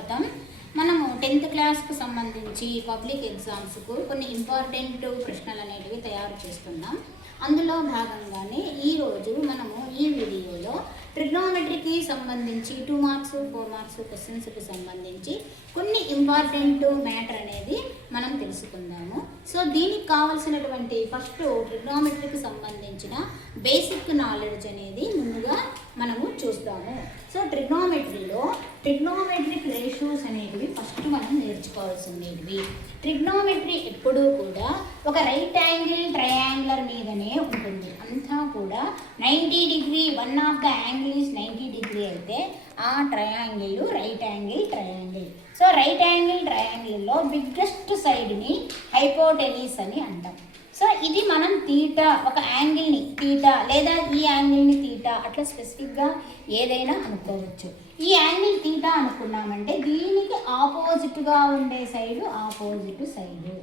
స్వాగతం. మనము 10th క్లాస్కు సంబంధించి పబ్లిక్ ఎగ్జామ్స్కు కొన్ని ఇంపార్టెంట్ ప్రశ్నలు అనేటివి తయారు చేస్తున్నాం. అందులో భాగంగానే ఈరోజు మనము ఈ వీడియోలో ట్రిగ్నోమెట్రీకి సంబంధించి 2 మార్క్స్ 4 మార్క్స్ క్వశ్చన్స్కి సంబంధించి కొన్ని ఇంపార్టెంట్ మ్యాటర్ అనేది మనం తెలుసుకుందాము. సో దీనికి కావాల్సినటువంటి ఫస్ట్ ట్రిగ్నోమెట్రీకి సంబంధించిన బేసిక్ నాలెడ్జ్ అనేది ముందుగా మనము చూస్తాము. సో ట్రిగ్నోమెట్రీలో ట్రిగ్నోమెట్రిక్ రేషియోస్ అనేటివి ఫస్ట్ మనం నేర్చుకోవాల్సినవి. ట్రిగ్నోమెట్రీ ఎప్పుడూ కూడా ఒక రైట్ యాంగిల్ ట్రయాంగులర్ మీదనే ఉంటుంది. అంతా కూడా 90 degree, one of the angle is 90 degree అయితే ఆ triangle right angle triangle. So right angle ట్రయాంగిల్లో బిగ్గెస్ట్ సైడ్ని హైపోటెనీస్ అని అంటాం. సో ఇది మనం తీటా, ఒక యాంగిల్ని తీటా లేదా ఈ యాంగిల్ని తీటా అట్లా స్పెసిఫిక్గా ఏదైనా అనుకోవచ్చు. ఈ యాంగిల్ తీటా అనుకున్నామంటే దీనికి ఆపోజిట్గా ఉండే సైడు ఆపోజిట్ సైడు,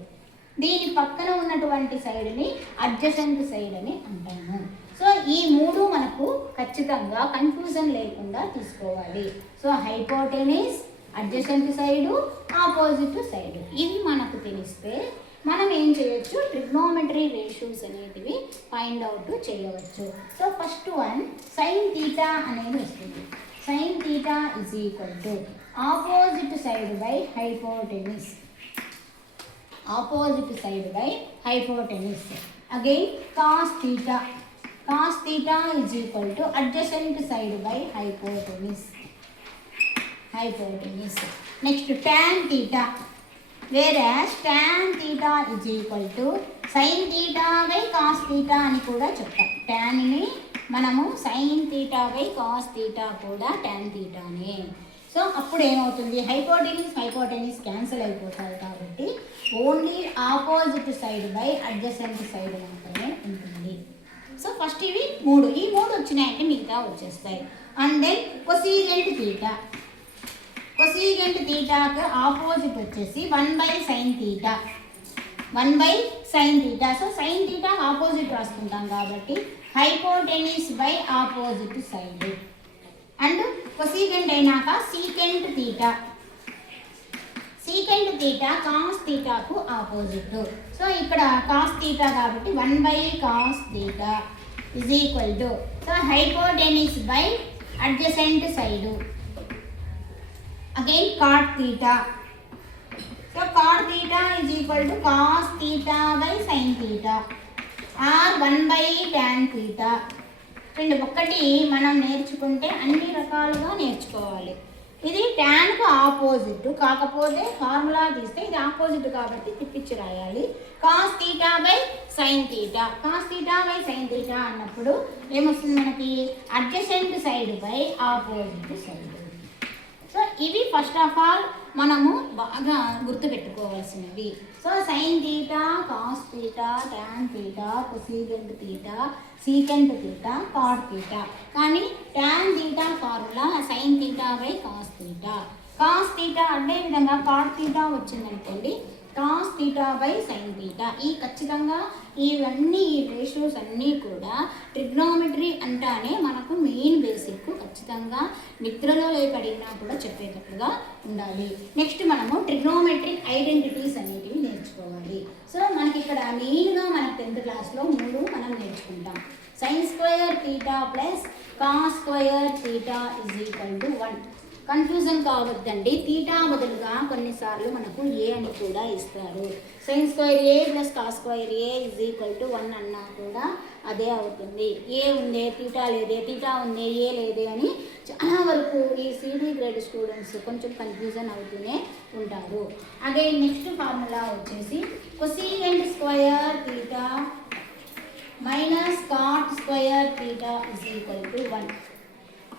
దీని పక్కన ఉన్నటువంటి సైడ్ని అడ్జసెంట్ సైడ్ అని అంటాము. సో ఈ మూడు మనకు ఖచ్చితంగా కన్ఫ్యూజన్ లేకుండా తీసుకోవాలి. So hypotenuse, adjacent side, opposite side ఇవి మనకు తెలిస్తే మనం ఏం చేయొచ్చు, ట్రిగ్నోమెట్రీ రేషియోస్ అనేటివి ఫైండ్ అవుట్ చేయవచ్చు. So first one sine theta అనేది వస్తుంది. Sine theta is equal to opposite side by hypotenuse. Opposite side by hypotenuse. Again cos theta. Cos theta is equal to adjacent side by hypotenuse. Hypotenuse. Next tan theta. Whereas tan theta is equal to sine theta by cos theta అని కూడా చెప్తాం. టాన్ని మనము sine theta by cos theta కూడా tan తీటానే. So అప్పుడు ఏమవుతుంది, hypotenuse cancel అయిపోతాయి కాబట్టి only opposite side by adjacent side మాత్రమే ఉంటుంది. సో ఫస్ట్ ఈ మూడు వచ్చినాయంటే మిగతా వచ్చేస్తాయి. And then cosecant theta. Cosecant తీటాకు ఆపోజిట్ వచ్చేసి 1/sin theta. 1/sin theta. So sine theta opposite రాసుకుంటాం కాబట్టి hypotenuse by opposite side. And cosecant అయినాక secant theta. Secant theta cos తీటాకు ఆపోజిట్. సో ఇక్కడ కాస్ తీటా కాబట్టి 1/cos theta is equal to so hypotenuse by adjacent side. Again cot theta. So cot theta is equal to cos theta by sin theta or 1/tan theta. రెండు ఒక్కటి మనం నేర్చుకుంటే అన్ని రకాలుగా నేర్చుకోవాలి. ఇది ట్యాన్కు ఆపోజిట్, కాకపోతే ఫార్ములా తీస్తే ఇది ఆపోజిట్ కాబట్టి తిప్పించి రాయాలి. Cos theta by sine theta. Cos theta by sine theta అన్నప్పుడు ఏమొస్తుంది మనకి, adjacent side by opposite side. So ఇవి ఫస్ట్ ఆఫ్ ఆల్ మనము బాగా గుర్తుపెట్టుకోవాల్సినవి. So sine theta, cos theta, tan theta, cosecant theta, secant theta, cot theta. కానీ tan theta formula sine theta by cos theta. Cos theta అదే విధంగా cot theta వచ్చిందనుకోండి, cos theta by sine theta. ఈ ఖచ్చితంగా ఇవన్నీ ఈ రేషియోస్ అన్నీ కూడా ట్రిగ్నోమెట్రీ అంటానే మనకు మెయిన్ బేసిక్ ఖచ్చితంగా నిద్రలో లేపడినా కూడా చెప్పేటట్లుగా ఉండాలి. నెక్స్ట్ మనము ట్రిగ్నోమెట్రిక్ ఐడెంటిటీస్ అనేటివి నేర్చుకోవాలి. సో మనకి ఇక్కడ మెయిన్గా మనకు 10th క్లాస్లో 3 మనం నేర్చుకుంటాం. Sine square theta plus cos square theta is equal to 1. Confusion కావద్దండి, తీటా బదులుగా కొన్నిసార్లు మనకు ఏ అని కూడా ఇస్తారు. Sine square A plus cos square A is equal to 1 అన్నా కూడా అదే అవుతుంది. ఏ ఉందే తీటా లేదే, తీటా ఉందే ఏ లేదే అని చాలా వరకు ఈ సిడి గ్రేడ్ స్టూడెంట్స్ కొంచెం కన్ఫ్యూజన్ అవుతూనే ఉంటారు. అదే నెక్స్ట్ ఫార్ములా వచ్చేసి cosecant square theta minus cot square theta is equal to 1.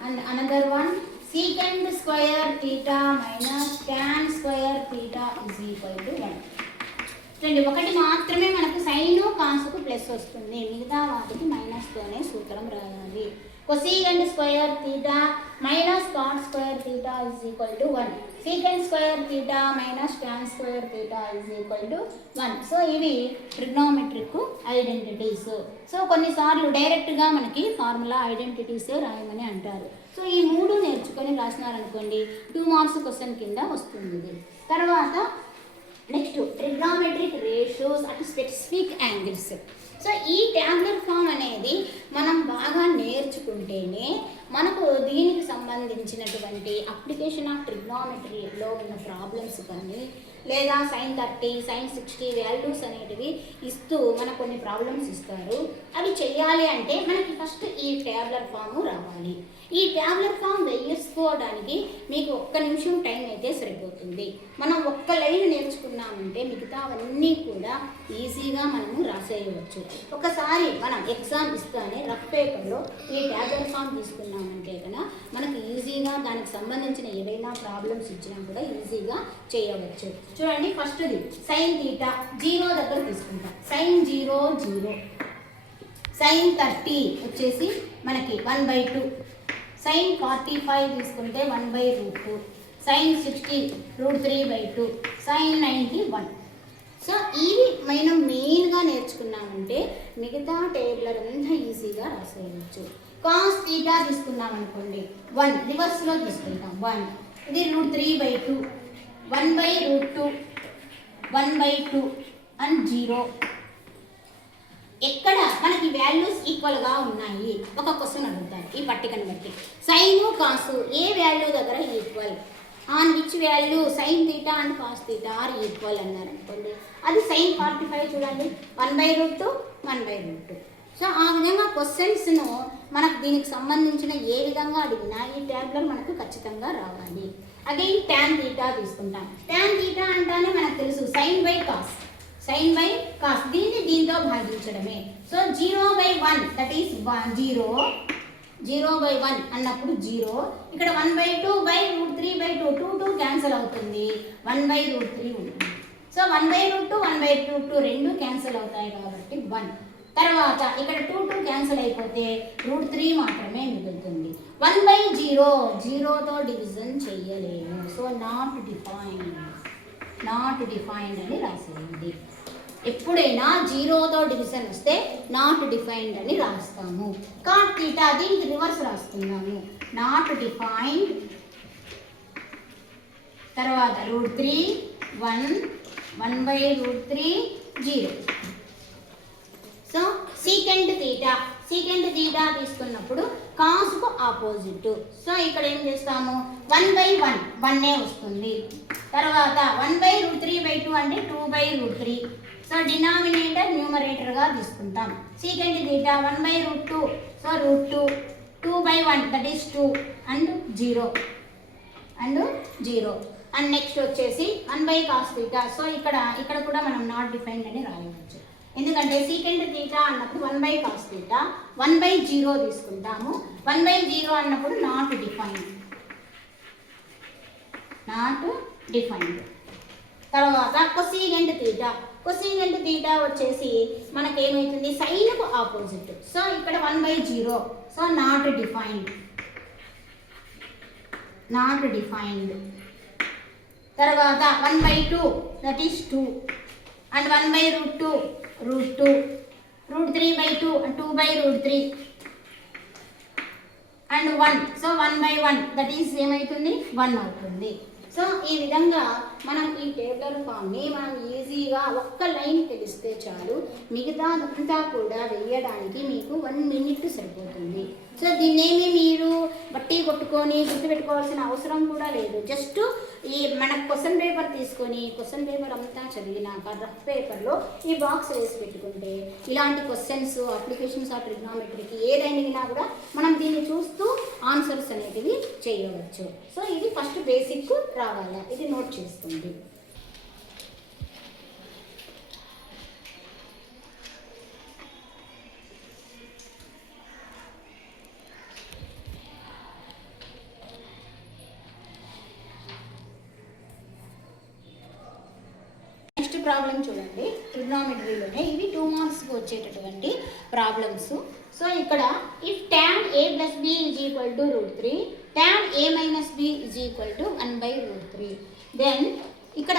And another one secant square theta minus tan square theta is equal to 1. రెండు ఒకటి మాత్రమే మనకు సైన్ కాసుకు ప్లస్ వస్తుంది, మిగతా వాటికి మైనస్తోనే సూత్రం రాయాలి. Cosecant square theta minus cot square theta is equal to 1. Secant square theta minus tan square theta is equal to 1. So ఇవి ట్రిగ్నోమెట్రిక్ ఐడెంటిటీస్. సో కొన్నిసార్లు డైరెక్ట్గా మనకి ఫార్ములా ఐడెంటిటీసే రాయమని అంటారు. సో ఈ 3 నేర్చుకొని రాసినారనుకోండి 2 మార్క్స్ క్వశ్చన్ కింద వస్తుంది. తర్వాత next trigonometric ratios at specific angles. So ఈ ట్యాబ్లెట్ ఫామ్ అనేది మనం బాగా నేర్చుకుంటేనే మనకు దీనికి సంబంధించినటువంటి అప్లికేషన్ ఆఫ్ ట్రిగ్నోమెట్రీలో ఉన్న ప్రాబ్లమ్స్ కానీ లేదా sin 30 sin 60 వాల్యూస్ అనేటివి ఇస్తూ మనకు కొన్ని ప్రాబ్లమ్స్ ఇస్తారు. అవి చేయాలి అంటే మనకి ఫస్ట్ ఈ ట్యాబ్లెట్ ఫామ్ రావాలి. ఈ ట్యాబ్లెట్ ఫామ్ వేసుకోవడానికి మీకు 1 నిమిషం టైం అయితే సరిపోతుంది. మనం 1 లైన్ నేర్చుకున్నామంటే మిగతావన్నీ కూడా ఈజీగా మనము రాసేయవచ్చు. ఒకసారి మనం ఎగ్జామ్ ఇస్తానే రఫ్ పేపర్లో ఈ ట్యాబ్లెట్ ఫామ్ తీసుకున్నామంటే కనుక మనకు ఈజీగా దానికి సంబంధించిన ఏవైనా ప్రాబ్లమ్స్ ఇచ్చినా కూడా ఈజీగా చేయవచ్చు. చూడండి, ఫస్ట్ది sin θ 0 దగ్గర తీసుకుంటాం. sin 0 0, sin 30 వచ్చేసి మనకి 1/2, sin 45 తీసుకుంటే 1/√2, sin 60 √3/2, sin 90 1. సో ఇవి మనం మెయిన్గా నేర్చుకున్నామంటే మిగతా టేబులర్ అంతా ఈజీగా రాసేయవచ్చు. cos θ తీసుకున్నాం అనుకోండి 1, రివర్స్లో తీసుకుంటాం 1, ఇది √3/2, 1/√2, 1/2 అండ్ 0. ఎక్కడ మనకి వాల్యూస్ ఈక్వల్గా ఉన్నాయి ఒక క్వశ్చన్ అడుగుతారు ఈ పట్టికను బట్టి. సైన్ కాసు ఏ వాల్యూ దగ్గర equal, on which value sin θ and cos θ are equal అన్నారు అనుకోండి, అది sin 45 చూడండి 1/√2, 1/√2. సో ఆ విధంగా క్వశ్చన్స్ను మనకు దీనికి సంబంధించిన ఏ విధంగా అడిగినా ఈ ట్యాబ్లెట్ మనకు ఖచ్చితంగా రావాలి. అగైన్ tan θ తీసుకుంటాం. tan θ అంటానే మనకు తెలుసు sin/cos, sin/cos దీన్ని దీంతో భాగించడమే. సో 0/1 దట్ ఈస్ 0, 0/1 అన్నప్పుడు 0. ఇక్కడ 1/2/√3/2, 2 క్యాన్సిల్ అవుతుంది, 1/√3 ఉంటుంది. సో 1/√2, 1/√2 రెండు క్యాన్సిల్ అవుతాయి కాబట్టి 1. తర్వాత ఇక్కడ 2 క్యాన్సిల్ అయిపోతే √3 మాత్రమే మిగులుతుంది. 1/0, 0తో డివిజన్ చెయ్యలేము. సో నాట్ డిఫైన్డ్ అని రాసేయండి. ఎప్పుడైనా 0తో డివిజన్ వస్తే నాట్ డిఫైన్డ్ అని రాస్తాము. cot θ దీనికి రివర్స్ రాస్తున్నాము, నాట్ డిఫైన్డ్. తర్వాత √3 1, 1/√3 0. సో సీకెంట్ థీటా తీసుకున్నప్పుడు కాస్కు ఆపోజిట్. సో ఇక్కడ ఏం చేస్తాము 1/1 1 వస్తుంది. తర్వాత 1/√3/2 అంటే 2/√3. సో డినామినేటర్ న్యూమరేటర్గా తీసుకుంటాం. Secant theta 1/√2, so √2, 2/1 that is 2 and 0 and next వచ్చేసి 1/cos θ. సో ఇక్కడ కూడా మనం నాట్ డిఫైన్డ్ అని రాయవచ్చు. ఎందుకంటే సీకెంట్ థీటా అన్నప్పుడు 1/cos θ, 1/0 తీసుకుంటాము. 1/0 అన్నప్పుడు నాట్ డిఫైన్డ్. తర్వాత కొసీకెంట్ థీటా వచ్చేసి మనకేమవుతుంది సైన్కు ఆపోజిట్. సో ఇక్కడ 1/0, సో నాట్ డిఫైన్డ్. తర్వాత 1/2 that is 2 and 1/√2 √2, √3/2 2/√3 and 1. So 1/1 that is ఏమవుతుంది 1 అవుతుంది. సో ఈ విధంగా మనం ఈ టేబులర్ ఫామ్ని మనం ఈజీగా 1 లైన్ తెలిస్తే చాలు, మిగతాదంతా కూడా వేయడానికి మీకు 1 మినిట్ సరిపోతుంది. సో దీన్నేమి మీరు బట్టి కొట్టుకొని గుర్తుపెట్టుకోవాల్సిన అవసరం కూడా లేదు. జస్ట్ ఈ మన క్వశ్చన్ పేపర్ తీసుకొని క్వశ్చన్ పేపర్ అంతా చదివినాక రఫ్ పేపర్లో ఈ బాక్స్ వేసి పెట్టుకుంటే ఇలాంటి క్వశ్చన్స్ అప్లికేషన్స్ ఆఫ్ ట్రిగ్నోమెట్రీకి ఏదైనా కూడా మనం దీన్ని చూస్తూ ఆన్సర్స్ అనేటివి చేయవచ్చు. సో ఇది ఫస్ట్ బేసిక్ రావాలి, ఇది నోట్ చేసుకోండి. ప్రాబ్లం చూడండి, ట్రిగ్నోమెట్రీలోనే ఇవి 2 మార్క్స్కి వచ్చేటటువంటి ప్రాబ్లమ్స్. సో ఇక్కడ if tan a plus b is equal to √3, tan a minus b is equal to 1/√3, then ఇక్కడ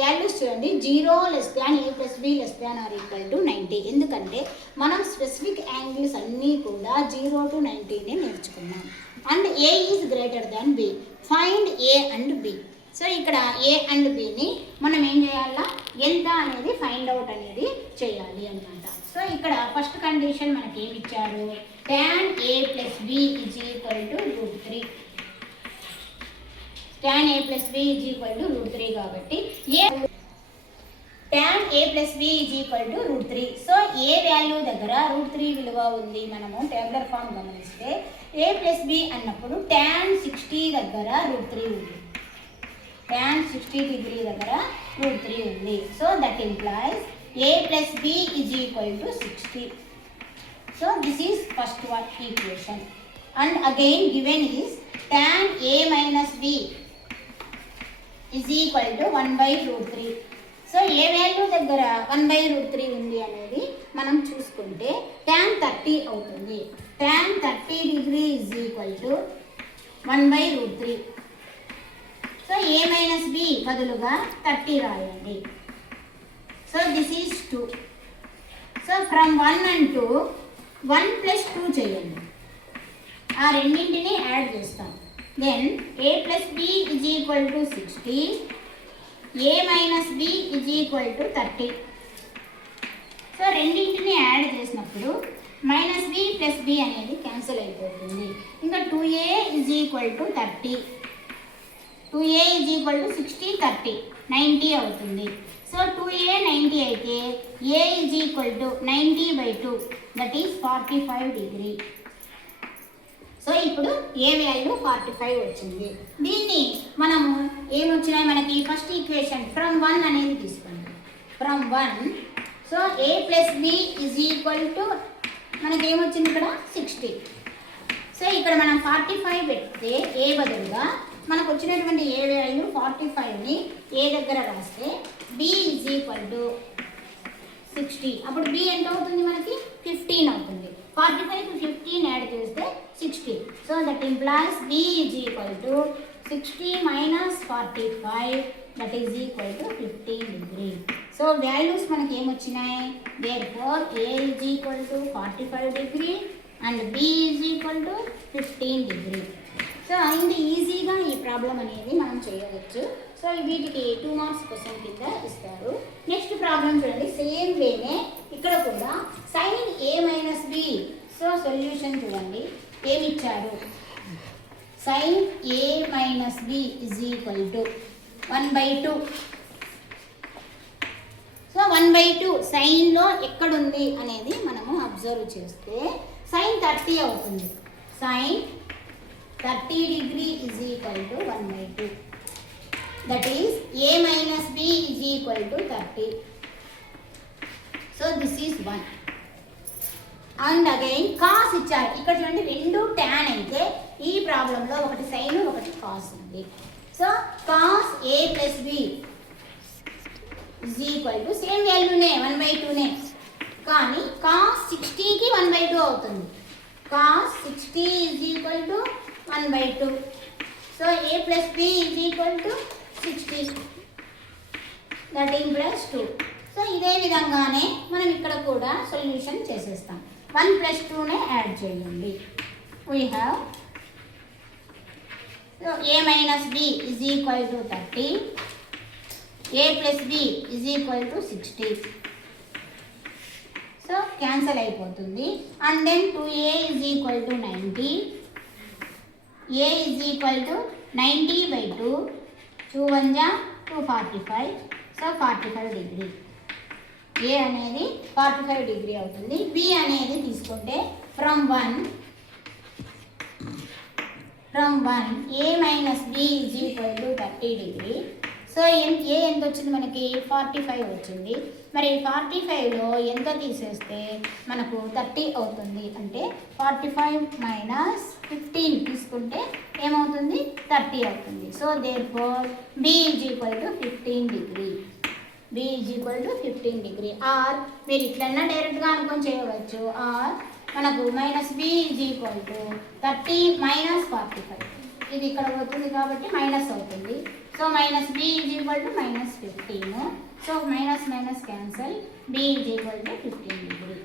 వాల్యూస్ చూడండి 0 less than a plus b less than or equal to 90. ఎందుకంటే మనం స్పెసిఫిక్ యాంగిల్స్ అన్నీ కూడా 0 to 90నే నేర్చుకున్నాం. And a is greater than b, find a and b. So ఇక్కడ a and bని మనం ఏం చేయాలా, ఎంత అనేది ఫైండ్ అవుట్ అనేది చేయాలి అన్నమాట. సో ఇక్కడ ఫస్ట్ కండిషన్ మనకి ఏమి ఇచ్చారు, tan a plus b is equal to √3. tan a plus b is equal to √3 కాబట్టి tan a plus b is equal to √3. So A value దగ్గర √3 విలువ ఉంది, మనము టేబులర్ ఫామ్ గమనిస్తే a plus b అన్నప్పుడు tan 60 దగ్గర √3 ఉంది, tan 60 డిగ్రీ దగ్గర √3 ఉంది. So that implies a plus b is equal to 60. So this is first one equation. And again given is tan a minus b is equal to 1/√3. So A value దగ్గర 1/√3 ఉంది అనేది మనం చూసుకుంటే tan 30 అవుతుంది. tan 30 degree is equal to 1/√3. So a minus b బదులుగా 30 రాయండి. So this is 2. So from 1 and 2 1 plus 2 చేయండి, ఆ రెండింటిని యాడ్ చేస్తాం. Then a plus b is equal to 60, a minus b is equal to 30. So రెండింటిని add చేసినప్పుడు minus b plus b అనేది cancel అయిపోతుంది. ఇంకా 2a is equal to 30, 2a is equal to 60, 30, 90 అవుతుంది. సో 2a 90 అయితే a is equal to 90/2, that is 45 degree. So ఇప్పుడు ఏ value 45 వచ్చింది. దీన్ని మనము ఏమొచ్చినాయి మనకి ఫస్ట్ ఈక్వేషన్ ఫ్రమ్ 1 అనేది తీసుకోండి. From 1 so a plus b is equal to మనకి ఏమొచ్చింది ఇక్కడ 60. సో ఇక్కడ మనం 45 పెడితే ఏ బదులుగా మనకు వచ్చినటువంటి ఏ వాల్యూ 45ని ఏ దగ్గర రాస్తే b ఈజ్ ఈక్వల్ టు 60. అప్పుడు b ఎంత అవుతుంది మనకి 15 అవుతుంది. 45 కు 15 యాడ్ చేస్తే 60. So that implies b is equal to 60 minus 45, that is equal to 15 degree. So values మనకి ఏమొచ్చినాయి, therefore a is equal to 45 degree and b is equal to 15 degree. So ఇంత ఈజీగా ఈ ప్రాబ్లం అనేది మనం చేయవచ్చు. So వీటికి 2 marks question కింద ఇస్తారు. నెక్స్ట్ ప్రాబ్లం చూడండి, సేమ్ వేనే ఇక్కడ కూడా sin a minus b. So solution చూడండి ఏమి ఇచ్చారు, sin a minus b is equal to 1/2. So 1/2 సైన్లో ఎక్కడుంది అనేది మనము అబ్జర్వ్ చేస్తే sin 30 అవుతుంది. sin 30 degree is equal to 1/2, that is a minus b is equal to 30. So this is 1. And again cos ఇచ్చారు. ఇక్కడ చూడండి రెండు tan అయితే ఈ ప్రాబ్లంలో ఒకటి sin ఒకటి cos ఉంది. So cos a plus b is equal to same వాల్యూనే 1/2నే, కానీ cos 60కి 1/2 అవుతుంది. cos 60 is equal to 1/2. So a plus b is equal to 60, that implies 2. So ఇదే విధంగానే మనం ఇక్కడ కూడా సొల్యూషన్ చేసేస్తాం. 1 + 2నే యాడ్ చేయండి. We have so a minus b is equal to 30, a plus b is equal to 60. So cancel అయిపోతుంది. And then 2a is equal to 90, a is equal to 90/2, 2 1 జా 245. So 45 degree. ఏ అనేది 45 degree అవుతుంది. B అనేది తీసుకుంటే from 1 a minus B is equal to 30 degree. So A ఎంత వచ్చింది మనకి 45 వచ్చింది. మరి 45లో ఎంత తీసేస్తే మనకు 30 అవుతుంది, అంటే 45 మైనస్ 15 తీసుకుంటే ఏమవుతుంది 30 అవుతుంది. So therefore B is equal to 15 degree. B is equal to 15 degree. Or మీరు ఇట్లన్నా డైరెక్ట్గా అనుకొని చేయవచ్చు, ఆర్ మనకు minus B is equal to 30 minus 45. ఇది ఇక్కడ అవుతుంది కాబట్టి మైనస్ అవుతుంది. So minus B is equal to minus 15. So minus minus cancel, B is equal to 15 degree.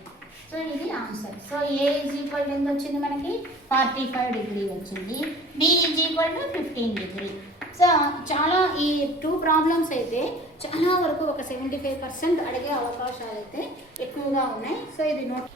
So ఇది answer. So A is equal to ఎంత వచ్చింది మనకి 45 డిగ్రీ వచ్చింది. B is equal to 15 degree. So చాలా ఈ 2 problems అయితే చాలా వరకు ఒక 75% అడిగే అవకాశాలు అయితే ఎక్కువగా ఉన్నాయి. సో ఇది note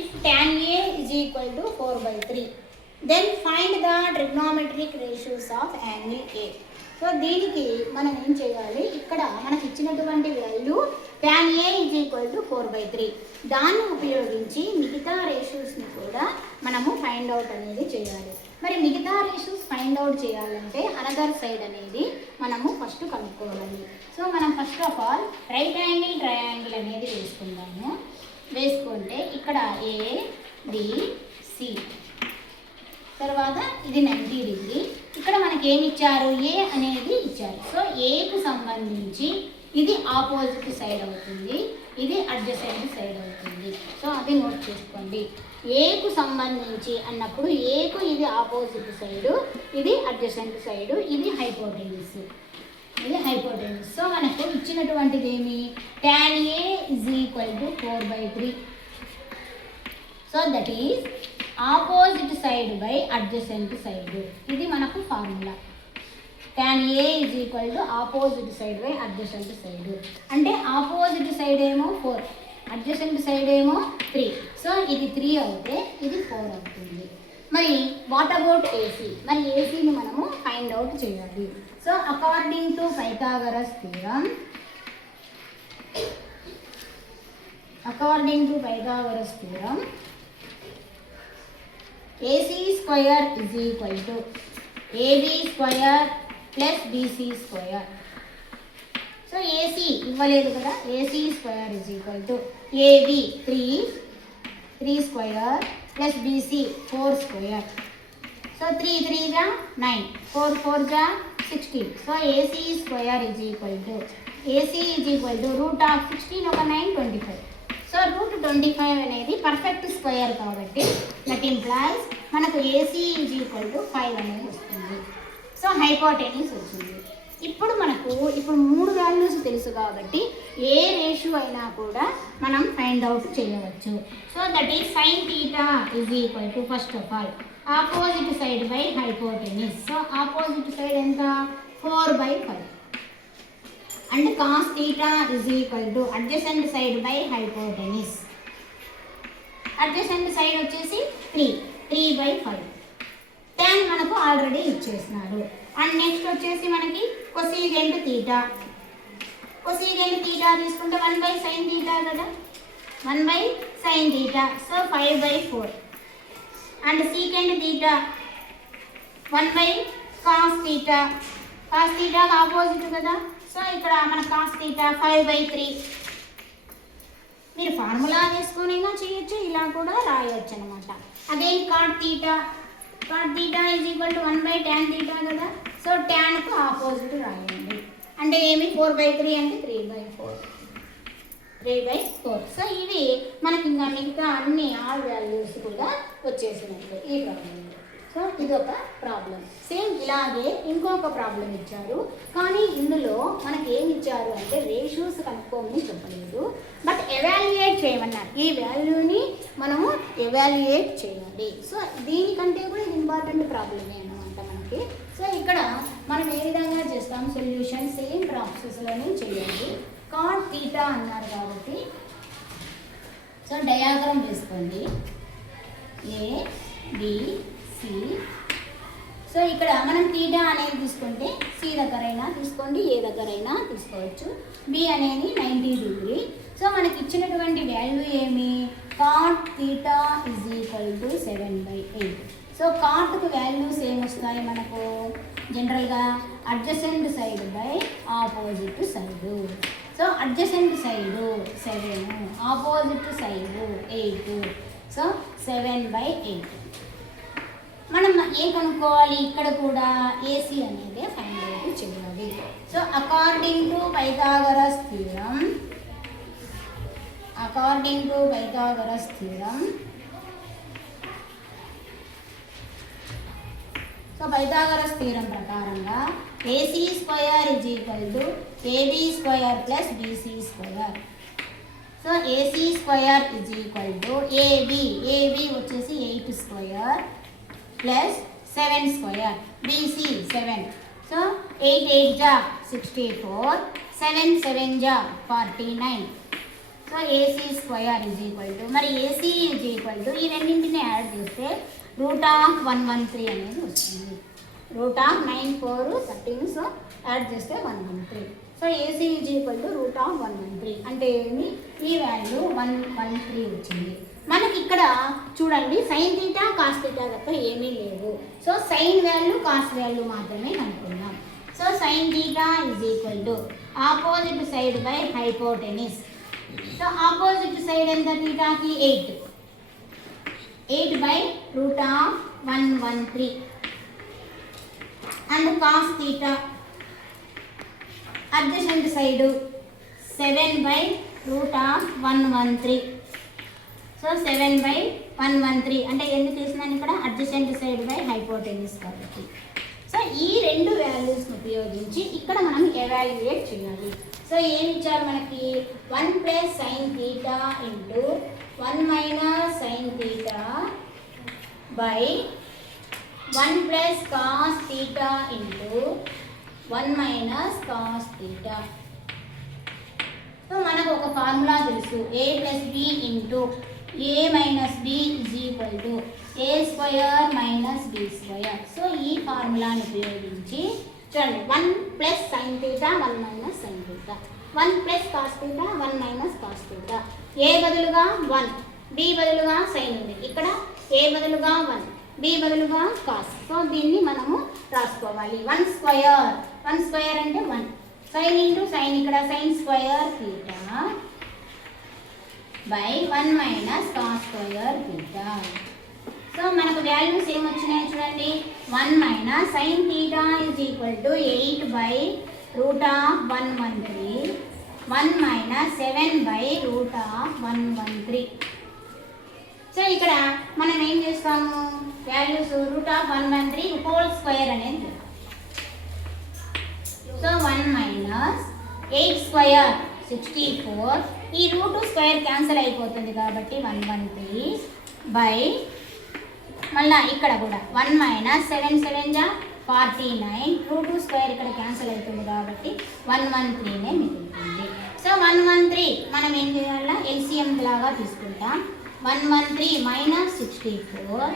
if tan A is equal to 4/3, then find the trigonometric ratios of angle A. So దీనికి మనం ఏం చేయాలి, ఇక్కడ మనకి ఇచ్చినటువంటి value tan A is equal to 4/3. దాన్ని ఉపయోగించి మిగతా రేషియోస్ని కూడా మనము ఫైండ్ అవుట్ అనేది చేయాలి. మరి మిగతా రేషియోస్ ఫైండ్ అవుట్ చేయాలంటే అనదర్ సైడ్ అనేది మనము ఫస్ట్ కనుక్కోవాలి. సో మనం first of all right angle triangle అనేది వేసుకుందాము. వేసుకుంటే ఇక్కడ ఏ బి సి, తర్వాత ఇది 90 డిగ్రీ. ఇక్కడ మనకి ఏమి ఇచ్చారు, ఏ అనేది ఇచ్చారు. సో ఏకు సంబంధించి ఇది ఆపోజిట్ సైడ్ అవుతుంది, ఇది అడ్జసెంట్ సైడ్ అవుతుంది. సో అది నోట్ చేసుకోండి. ఏకు సంబంధించి అన్నప్పుడు ఏకు ఇది ఆపోజిట్ సైడు, ఇది అడ్జసెంట్ సైడు, ఇది హైపోటెన్యూస్, ఇది హైపోటెన్యూస్. సో మనకు ఇచ్చినటువంటిది ఏమి, tan A is equal to 4/3. So that is opposite side by adjacent side. ఇది మనకు formula. tan A is equal to opposite side by adjacent side. అంటే opposite side ఏమో 4, adjacent side ఏమో 3. So ఇది 3 అవుతే ఇది 4 అవుతుంది. మరి వాట్ అబౌట్ ఏసీ? మరి ఏసీని మనము ఫైండ్ అవుట్ చేయాలి. So according to Pythagoras theorem, AC square is equal to AB square plus BC square. So AC ఇవ్వలేదు కదా, AC square is equal to AB 3 square plus BC 4 square. So 3 3 జా 9, 4 4 జా 16. So AC square is equal to root of 16 ఒక 9 25. So root 25 అనేది perfect square కాబట్టి that implies మనకు AC is equal to 5 అనేది వస్తుంది. సో హైపోటెన్యూస్ వచ్చింది. ఇప్పుడు మనకు 3 వాల్యూస్ తెలుసు కాబట్టి ఏ రేషియో అయినా కూడా మనం ఫైండ్ అవుట్ చేయవచ్చు. So that is sin θ is equal to first of all opposite side by hypotenuse. So opposite side ఎంత 4/5 and cos θ is equal to adjacent side by hypotenuse. Adjacent side వచ్చేసి 3/5. tan మనకు already ఇచ్చేసినారు. And next వచ్చేసి మనకి కొసీగెంట్ θ. కొసీగెంట్ θ తీసుకుంటే 1/sin θ కదా, 1/sin θ. So 5/4. And secant θ 1/cos θ. cos θ opposite కదా, so ఇక్కడ మన cos θ 5/3. మీరు ఫార్ములా వేసుకునైనా చేయొచ్చు, ఇలా కూడా రాయొచ్చు అనమాట. Again cot θ is equal to 1/tan θ కదా. సో ట్యాన్కు ఆపోజిట్ రాయండి. అంటే ఏమి 4/3 అంటే 3/4. సో ఇది మనకి ఇంకా మిగతా అన్ని ఆల్ వాల్యూస్ కూడా వచ్చేసినట్టు ఈ ప్రాబ్లం. సో ఇదొక ప్రాబ్లం. సేమ్ ఇలాగే ఇంకొక ప్రాబ్లం ఇచ్చారు, కానీ ఇందులో మనకి ఏమి ఇచ్చారు అంటే రేషియోస్ కనుక్కోమని చెప్పలేదు, బట్ ఎవాల్యుయేట్ చేయమన్నారు. ఈ వాల్యూని మనము ఎవాల్యుయేట్ చేయాలి. సో దీనికంటే కూడా ఇది ఇంపార్టెంట్ ప్రాబ్లమే అన్నమాట మనకి. సో ఇక్కడ మనం ఏ విధంగా చేస్తాం, సొల్యూషన్ సేమ్ ప్రాసెస్లోనే చేయాలి. cot θ అన్నారు కాబట్టి సో డయాగ్రామ్ వేసుకోండి, ABC. సో ఇక్కడ మనం θ అనేది తీసుకుంటే C దగ్గరైనా తీసుకోండి, ఏ దగ్గరైనా తీసుకోవచ్చు. B అనేది 90 డిగ్రీ. సో మనకి ఇచ్చినటువంటి వాల్యూ ఏమి, cot θ is equal to 7/8. So కాట్కు వాల్యూస్ ఏమొస్తాయి మనకు జనరల్గా adjacent side by opposite side. So adjacent side 7, opposite side 8. So 7/8. మనం ఏం కనుక్కోవాలి, ఇక్కడ కూడా ఏసీ అనేది ఫైండ్ అవుట్ చేయాలి. So according to Pythagoras theorem, so Pythagoras theorem ప్రకారంగా AC square is equal to AB square plus BC square. So AC square is equal to AB వచ్చేసి 8 square plus 7 square, BC 7. So 8 8 జా 64, 7 7 జా 49. So AC square is equal to, మరి AC is equal to ఈ రెండింటిని add చేస్తే √113 అనేది వస్తుంది. √9 4 13. So add చేస్తే 113. So AC is equal to √113 అంటే ఏమి, ఈ వాల్యూ 113 వచ్చింది. మనకి ఇక్కడ చూడండి సైన్ థీటా కాస్ థీటా తప్ప ఏమీ లేవు. So sine value cos value మాత్రమే కనుక్కున్నాం. So sine theta is equal to opposite side by hypotenuse. So opposite side ఎంత థీటాకి 8/√113 and cos theta adjacent side 7/√113. So 7/113 అంటే ఎందుకు తీసినాను ఇక్కడ, అడ్జసెంట్ సైడ్ బై హైపోటెనిస్ కాబట్టి. సో ఈ రెండు వాల్యూస్ని ఉపయోగించి ఇక్కడ మనం ఎవాల్యుయేట్ చేయాలి. సో ఏమి ఇచ్చారు మనకి, 1 + sin θ into 1 - sin θ by 1 + cos θ into 1 - cos θ. So మనకు ఒక ఫార్ములా తెలుసు, a + b into a - b is equal to a² - b². So ఈ ఫార్ములాని ఉపయోగించి చూడండి, 1 + sin θ 1 - sin θ, 1 + cos θ 1 - cos θ. a బదులుగా 1, b బదులుగా sin ఉంది. ఇక్కడ a బదులుగా 1, b బదులుగా cos. సో దీన్ని మనము రాసుకోవాలి. 1² అంటే 1, sin ఇంటూ sin, ఇక్కడ sin² θ బై 1 - cos² θ. సో మనకు వాల్యూస్ ఏమొచ్చినాయి చూడండి, 1 - sin θ is equal to 8/√113, 1 - 7/√113. So ఇక్కడ మనం ఏం చేస్తాము, వాల్యూస్ √113 హోల్ స్క్వేర్ అనేది. సో 1 - 8² 64, ఈ √2² క్యాన్సిల్ అయిపోతుంది కాబట్టి 113 బై, మళ్ళీ ఇక్కడ కూడా 1 - 7 7 జా 49, √2² ఇక్కడ క్యాన్సిల్ అవుతుంది కాబట్టి 113 మిగులుతుంది. సో 113 మనం ఏం చేయాలా, ఎల్సిఎం లాగా తీసుకుంటాం. 113 - 64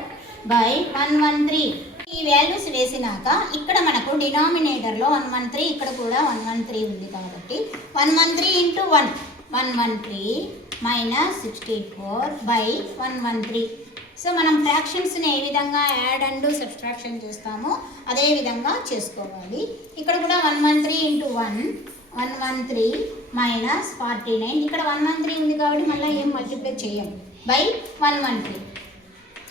బై 113. ఈ వాల్యూస్ వేసినాక ఇక్కడ మనకు డినామినేటర్లో 113, ఇక్కడ కూడా 113 ఉంది కాబట్టి 113 ఇంటూ 1 113 - 64 బై 113. సో మనం ఫ్రాక్షన్స్ని ఏ విధంగా యాడ్ అండ్ సబ్ట్రాక్షన్ చేస్తామో అదే విధంగా చేసుకోవాలి. ఇక్కడ కూడా 113 ఇంటూ 1 113 - 49, ఇక్కడ 113 ఉంది కాబట్టి మళ్ళీ ఏం మల్టిప్లై చేయం, బై 113.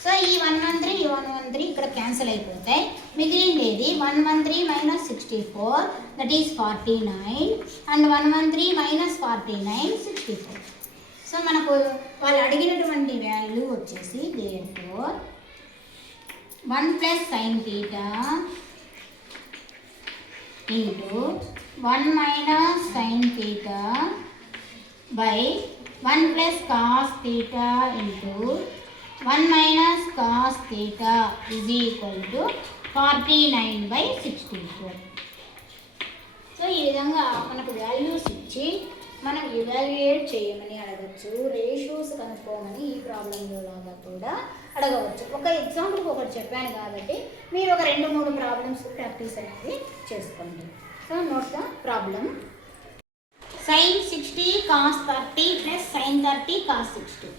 సో ఈ 113 ఇక్కడ క్యాన్సిల్ అయిపోతాయి, మిగిలిండేది 113 - 64 దట్ ఈస్ 49 అండ్ 113 - 49 64. సో మనకు వాళ్ళు అడిగినటువంటి వాల్యూ వచ్చేసి therefore 1 + sin θ into 1 - sin θ by 1 + cos θ into 1 - cos θ is equal to 49/64. So ఈ విధంగా మనకు వాల్యూస్ ఇచ్చి మనం ఇవాల్యుయేట్ చేయమని అడగచ్చు, రేషియోస్ కనుక్కోమని ఈ ప్రాబ్లంలో లాగా కూడా అడగవచ్చు. ఒక ఎగ్జాంపుల్కి ఒకటి చెప్పాను కాబట్టి మీరు ఒక 2-3 ప్రాబ్లమ్స్ ప్రాక్టీస్ అనేది చేసుకోండి. So note the problem. sin 60 cos 30 plus sin 30 cos 60.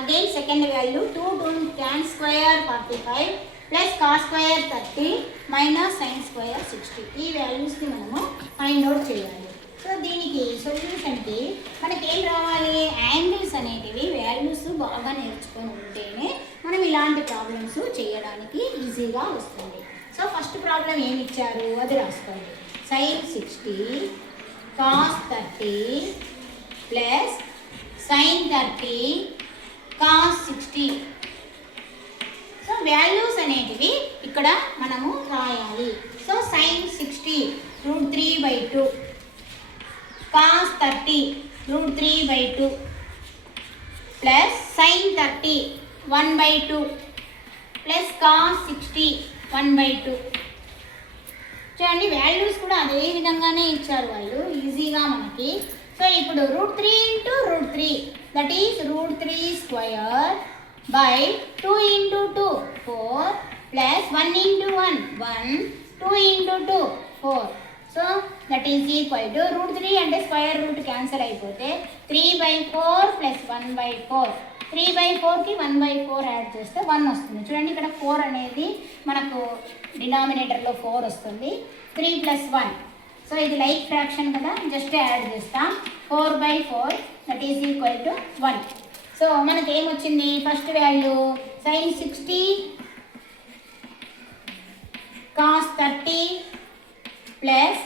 Again second value 2 tan square 45 plus cos square 30 minus sine square 60. ఈ వాల్యూస్ని మనము ఫైండ్ అవుట్ చేయాలి. సో దీనికి సొల్యూషన్కి మనకి ఏం రావాలి, యాంగిల్స్ అనేటివి వాల్యూస్ బాగా నేర్చుకొని ఉంటేనే మనం ఇలాంటి ప్రాబ్లమ్స్ చేయడానికి ఈజీగా వస్తుంది. సో ఫస్ట్ ప్రాబ్లం ఏమి ఇచ్చారు అది రాసుకోండి. Sine 60 cos 30 plus sine 30 cos 60. So values అనేటివి ఇక్కడ మనము రాయాలి. So sine 60 √3/2 cos 30 √3/2 plus sin 30 1/2 plus cos 60 1/2. చూడండి వాల్యూస్ కూడా అదే విధంగానే ఇచ్చారు వాళ్ళు ఈజీగా మనకి. సో ఇప్పుడు √3 × √3 that is √3² / 2 × 2 4 plus 1 × 1 1 2 × 2 4. So that is equal to √3 అంటే స్క్వేర్ రూట్ క్యాన్సిల్ అయిపోతే 3/4 ప్లస్ 1/4. 3/4కి 1/4 యాడ్ చేస్తే 1 వస్తుంది. చూడండి ఇక్కడ 4 అనేది మనకు డినామినేటర్లో 4 వస్తుంది. 3 + 1. సో ఇది లైక్ ఫ్రాక్షన్ కదా, జస్ట్ యాడ్ చేస్తాం. 4/4 that is equal to 1. So మనకి ఏమొచ్చింది first value sign 60 cos 30 plus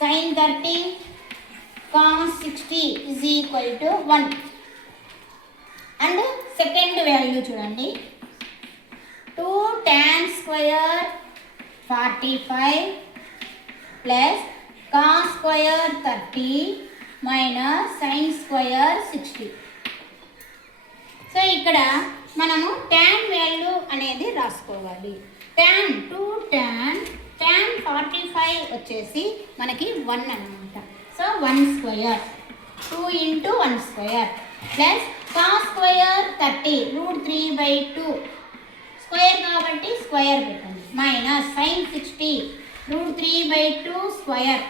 sin 30 cos 60 is equal to 1. And second value చూడండి 2 tan square 45 plus cos square 30 minus sin square 60. So ఇక్కడ మనము tan value అనేది రాసుకోవాలి. tan 2 tan 45 వచ్చేసి మనకి 1 అన్నమాట. So 1² 2 × 1² plus cos square 30 √3/2 square కాబట్టి square పెట్టండి మైనస్ sin 60 √3/2 స్క్వేర్.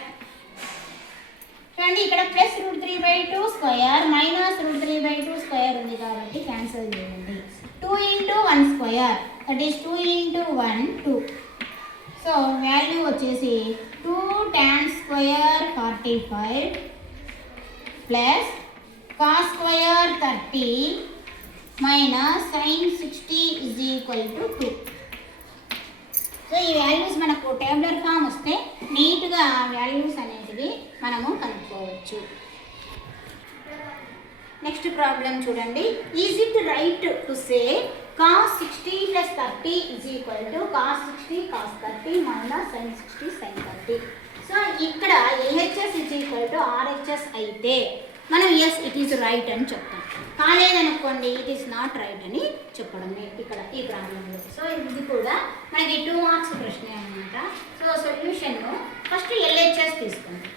చూడండి ఇక్కడ ప్లస్ √3/2 స్క్వేర్ మైనస్ √3/2 స్క్వేర్ ఉంది కాబట్టి క్యాన్సిల్ చేయండి. 2 × 1² దట్ ఈస్ 2 × 1 2. సో వాల్యూ వచ్చేసి 2 tan square 45 plus cos square 30 minus sin 60 is equal to 2. So ఈ వాల్యూస్ మనకు టేబులర్ ఫామ్ వస్తే నీట్గా వాల్యూస్ అనేటివి మనము కనుక్కోవచ్చు. నెక్స్ట్ ప్రాబ్లం చూడండి. Is it right to say cos 60 plus 30 is equal to cos 60 cos 30 minus sin 60 sin 30. So ఇక్కడ LHS is equal to RHS అయితే మనం ఎస్ ఇట్ ఈస్ రైట్ అని చెప్తాం. కాలేదనుకోండి ఇట్ ఈస్ నాట్ రైట్ అని చెప్పడం ఇక్కడ ఈ ప్రాబ్లంలో. సో ఇది కూడా మనకి 2 మార్క్స్ ప్రశ్న అనమాట. సో సొల్యూషన్ ఫస్ట్ LHS తీసుకోండి.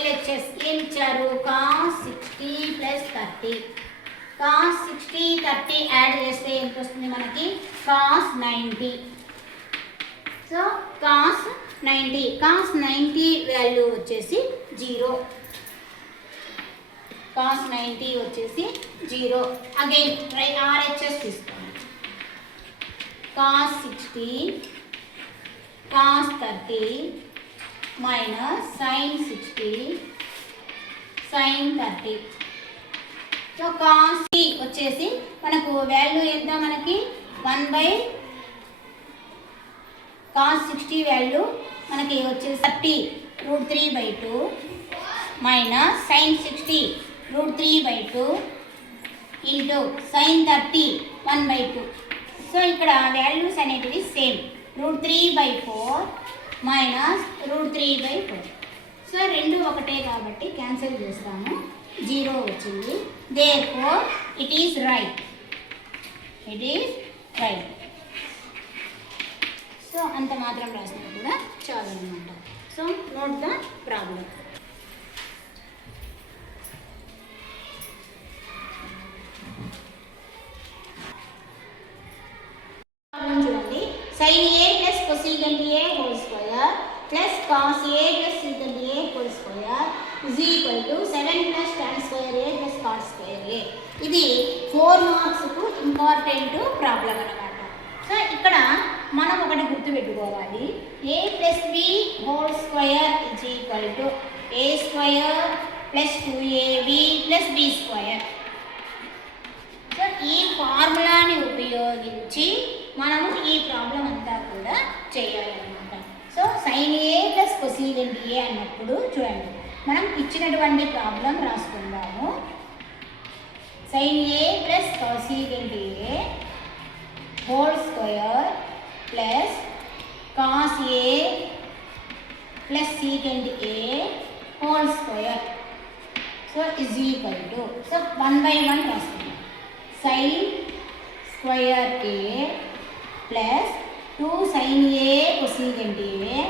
LHS ఏమి ఇచ్చారు cos 60 plus 30 cos 60 30 యాడ్ చేస్తే ఎంత వస్తుంది మనకి cos 90. సో cos 90 వాల్యూ వచ్చేసి 0. cos 90 వచ్చేసి 0. అగైన్ RHS తీసుకోండి. cos 60 cos 30 minus sin 60 sin 30. So cos వచ్చేసి మనకు వాల్యూ ఎంత మనకి 1/cos 60 వాల్యూ మనకి వచ్చేసి 30 √3/2 minus sin 60 √3/2 into sin 30 1/2. So ఇక్కడ వాల్యూస్ అనేటివి సేమ్ √3/4 మైనస్ √3/4. సో రెండు ఒకటే కాబట్టి క్యాన్సిల్ చేస్తాము. 0 వచ్చింది. Therefore it is right. So అంత మాత్రం రాసినా కూడా చాలు అనమాట. So note the problem. చూడండి sin A plus cosecant A whole square plus cos A plus secant A whole square is equal to 7 plus tan square A plus cos square A. ఇది 4 marks కు important problem అన్నమాట. So ఇక్కడ మనం ఒకటి గుర్తుపెట్టుకోవాలి, a plus B whole square is equal to a square plus 2ab plus B square. So ఈ ఫార్ములాని ఉపయోగించి మనము ఈ ప్రాబ్లం అంతా కూడా చేయాలన్నమాట. So sine A plus cosecant A అన్నప్పుడు చూడండి, మనం ఇచ్చినటువంటి ప్రాబ్లం రాసుకుందాము. Sine A plus cosecant A whole square plus cos A plus secant A whole square. So is equal to, so 1 by 1 రాసుకుందాం. Sine square A plus 2 sine A cosecant A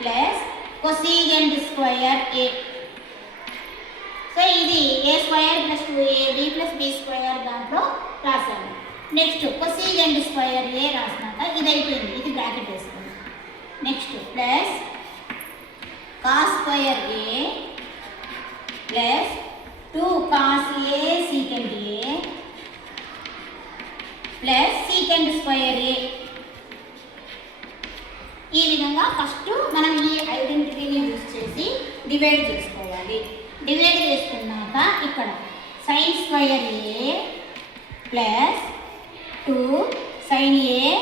plus cosecant square A. So ఇది A square plus 2ab plus B square దాంట్లో రాసాము. Next కొసీగెంట్ square ఏ రాసినాక ఇది అయిపోయింది, ఇది bracket వేసుకోండి. Next plus cos square A plus 2 cos A secant A plus secant square A. ఈ విధంగా first మనం ఈ ఐడెంటిటీని యూజ్ చేసి డివైడ్ చేసుకోవాలి. డివైడ్ చేసుకున్నాక ఇక్కడ sine square A plus 2 sine A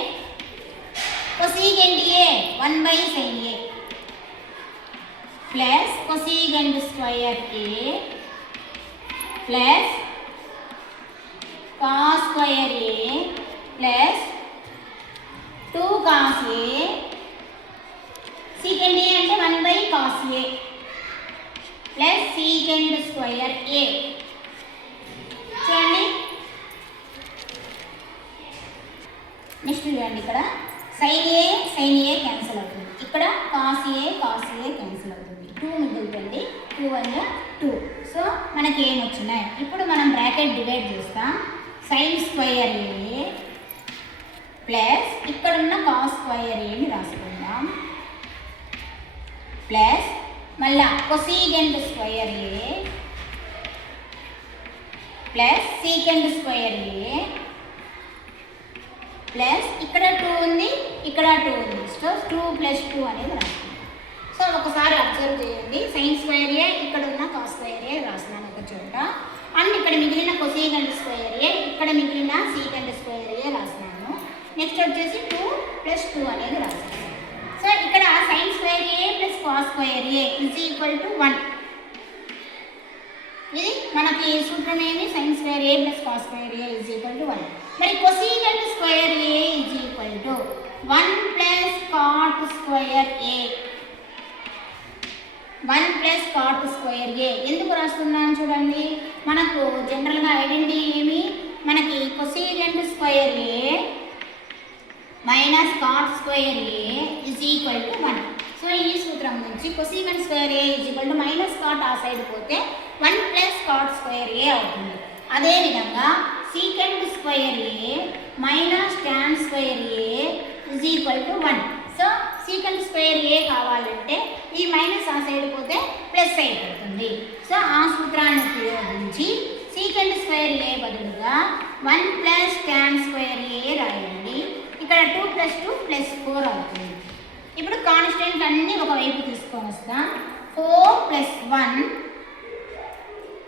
cosecant A 1 by sine A plus cosecant square A plus cos square A plus 2 cos A secant A అంటే 1 by cos A plus secant square A. చూడండి next చూడండి, ఇక్కడ sign ఏ cancel అవుతుంది, ఇక్కడ cos A cancel అవుతుంది, 2 మిగులుతుంది, 2 1 2. So మనకి ఏం వచ్చినాయి, ఇప్పుడు మనం బ్రాకెట్ డివైడ్ చేస్తాం. సైన్ స్క్వయర్ ఏ ప్లస్ ఇక్కడున్న కాస్ స్క్వయర్ ఏని రాసుకుందాం ప్లస్ మళ్ళా కొసీగెంట్ square A plus secant square A plus ఇక్కడ 2 ఉంది, ఇక్కడ 2 ఉంది. సో 2 + 2 అనేది రాసుకుందాం. సో ఒకసారి అబ్జర్వ్ చేయండి, సైన్ స్క్వయర్ ఏ ఇక్కడ ఉన్న కాస్ స్క్వయర్ ఏ రాస్తున్నాను ఒక చోట, అండ్ ఇక్కడ మిగిలిన కొసీగెంట్ స్క్వయర్ ఏ, ఇక్కడ మిగిలిన సీకెంట్ స్క్వయర్ ఏ రాస్తున్నాను. నెక్స్ట్ వచ్చేసి 2 + 2 అనేది రాస్తున్నాను. సో ఇక్కడ sine square A plus cos square A is equal to 1. ఇది మనకి సూత్రం ఏమి, sine square A plus cos square A is equal to 1. మరి cosecant square A is equal to 1 plus cot square A, 1 plus cot square A. ఎందుకు రాస్తున్నాను చూడండి, మనకు జనరల్గా ఐడెంటిటీ ఏమి, మనకి cosecant square A minus cot square A is equal to 1. So ఈ సూత్రం నుంచి కొసీగెంట్ square A is equal to minus cot ఆ సైడ్ పోతే 1 ప్లస్ కాట్ స్క్వయర్ ఏ అవుతుంది. అదేవిధంగా secant square A minus tan square A is equal to 1. So secant square A కావాలంటే ఈ minus ఆ సైడ్ పోతే ప్లస్ అయిపోతుంది. సో ఆ సూత్రాన్ని ఉపయోగించి సీకెంట్ స్క్వయర్ ఏ బదులుగా 1 ప్లస్ టాన్ స్క్వయర్ ఏ రాయండి. ఇక్కడ 2 + 2 + 4 అవుతుంది. ఇప్పుడు కాన్స్టెంట్ అన్నీ ఒకవైపు తీసుకొని వస్తాం. 4 + 1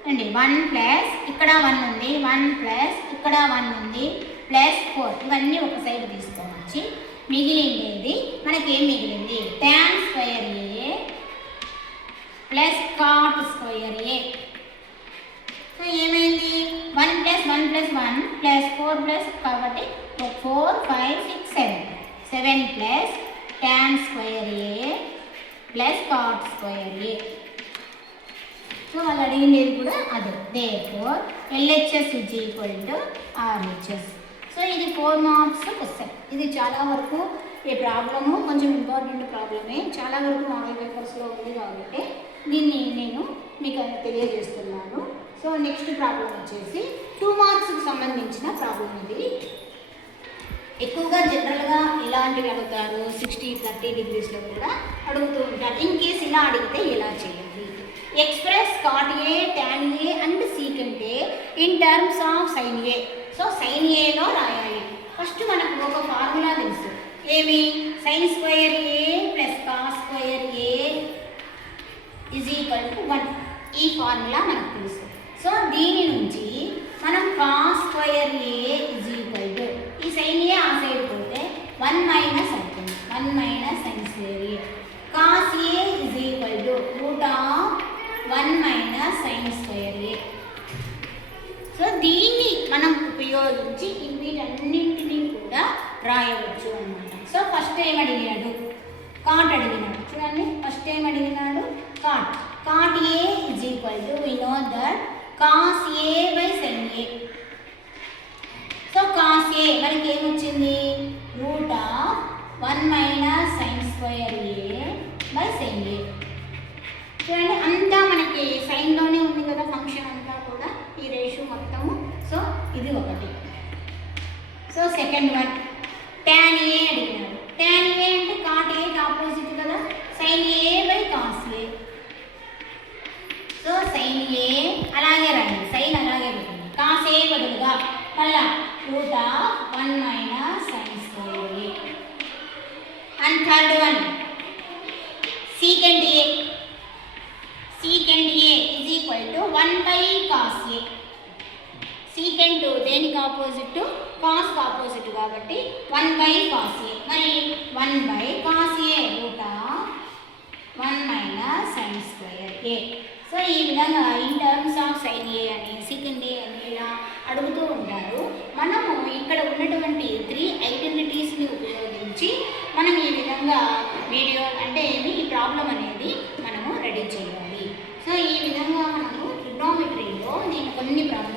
అండి, 1 ప్లస్ ఇక్కడ 1 ఉంది, 1 ప్లస్ ఇక్కడ 1 ఉంది ప్లస్ 4, ఇవన్నీ ఒక సైడ్ తీసుకొని వచ్చి మిగిలిండేది మనకి ఏం మిగిలింది, tan square A plus cot square A. So ఏమైంది, 1 + 1 + 1 ప్లస్ 4 ప్లస్ కాబట్టి 4 5 6 7 plus tan square A plus cot square A. So వాళ్ళు అడిగినది కూడా అదే. Therefore LHS is equal to RHS. So ఇది 4 మార్క్స్ క్వశ్చన్. ఇది చాలా వరకు ఈ ప్రాబ్లము కొంచెం ఇంపార్టెంట్ ప్రాబ్లమే, చాలా వరకు మోడల్ పేపర్స్లో ఉంది కాబట్టి దీన్ని నేను మీకు తెలియజేస్తున్నాను. సో నెక్స్ట్ ప్రాబ్లం వచ్చేసి 2 మార్క్స్కి సంబంధించిన ప్రాబ్లం ఇది. ఎక్కువగా జనరల్గా ఇలాంటివి అడుగుతారు, 60-30 డిగ్రీస్లో కూడా అడుగుతూ ఉంటారు. ఇన్ కేస్ ఇలా అడిగితే ఎలా చేయాలి, express cot A tan A and secant A in terms of sine A. So sine ఏలో రాయాలి. ఫస్ట్ మనకు ఒక ఫార్ములా తెలుసు, ఏమి? Sine square A plus cos square A is equal to 1. ఈ ఫార్ములా మనకు తెలుసు. సో దీని నుంచి మనం cos square A is equal to, ఈ సైన్ ఏ ఆ సైడ్ పోతే 1 మైనస్ అవుతుంది, 1 minus sine square A. Cos A is equal to root of 1 minus sine square A. So దీన్ని మనం ఉపయోగించి వీటన్నింటినీ కూడా రాయవచ్చు అన్నమాట. సో ఫస్ట్ ఏం అడిగాడు? కాట్ అడిగినాడు. చూడండి, ఫస్ట్ ఏం అడిగినాడు? Cot. Cot A is equal to we know that cos A by sine A. So cos A మనకి ఏమొచ్చింది? Root of 1 minus sine square A by sine A. చూడండి, అంతా మనకి సైన్లోనే ఉంది కదా ఫంక్షన్ అంతా కూడా, ఈ రేషియో మొత్తము. సో ఇది ఒకటి. So second one tan A అడిగినాడు. ట్యాన్ ఏ అంటే కాట్ ఏకి ఆపోజిట్ కదా, sine A by cos A. So sine A అలాగే రాయండి, సైన్ అలాగే పెట్టండి. కాస్ ఏ బదులుగా మళ్ళా root of 1 minus sine square A. And third one second A. Second A is equal to 1 by cos A. Second దేనికి opposite? కాస్కి opposite కాబట్టి 1 by cos A. మరి 1 by cos A route of 1 minus sine square A. So ఈ విధంగా in terms of sine ఏ అని, second ఏ అని ఇలా అడుగుతూ ఉంటారు. మనము ఇక్కడ ఉన్నటువంటి 3 ఐడెంటిటీస్ని ఉపయోగించి మనం ఈ విధంగా వీడియో అంటే ఈ ప్రాబ్లం అనేది మనము రెడీ చేయాలి. సో ఈ విధంగా మనము ట్రిగ్నోమెట్రీలో నేను కొన్ని ప్రాబ్లమ్స్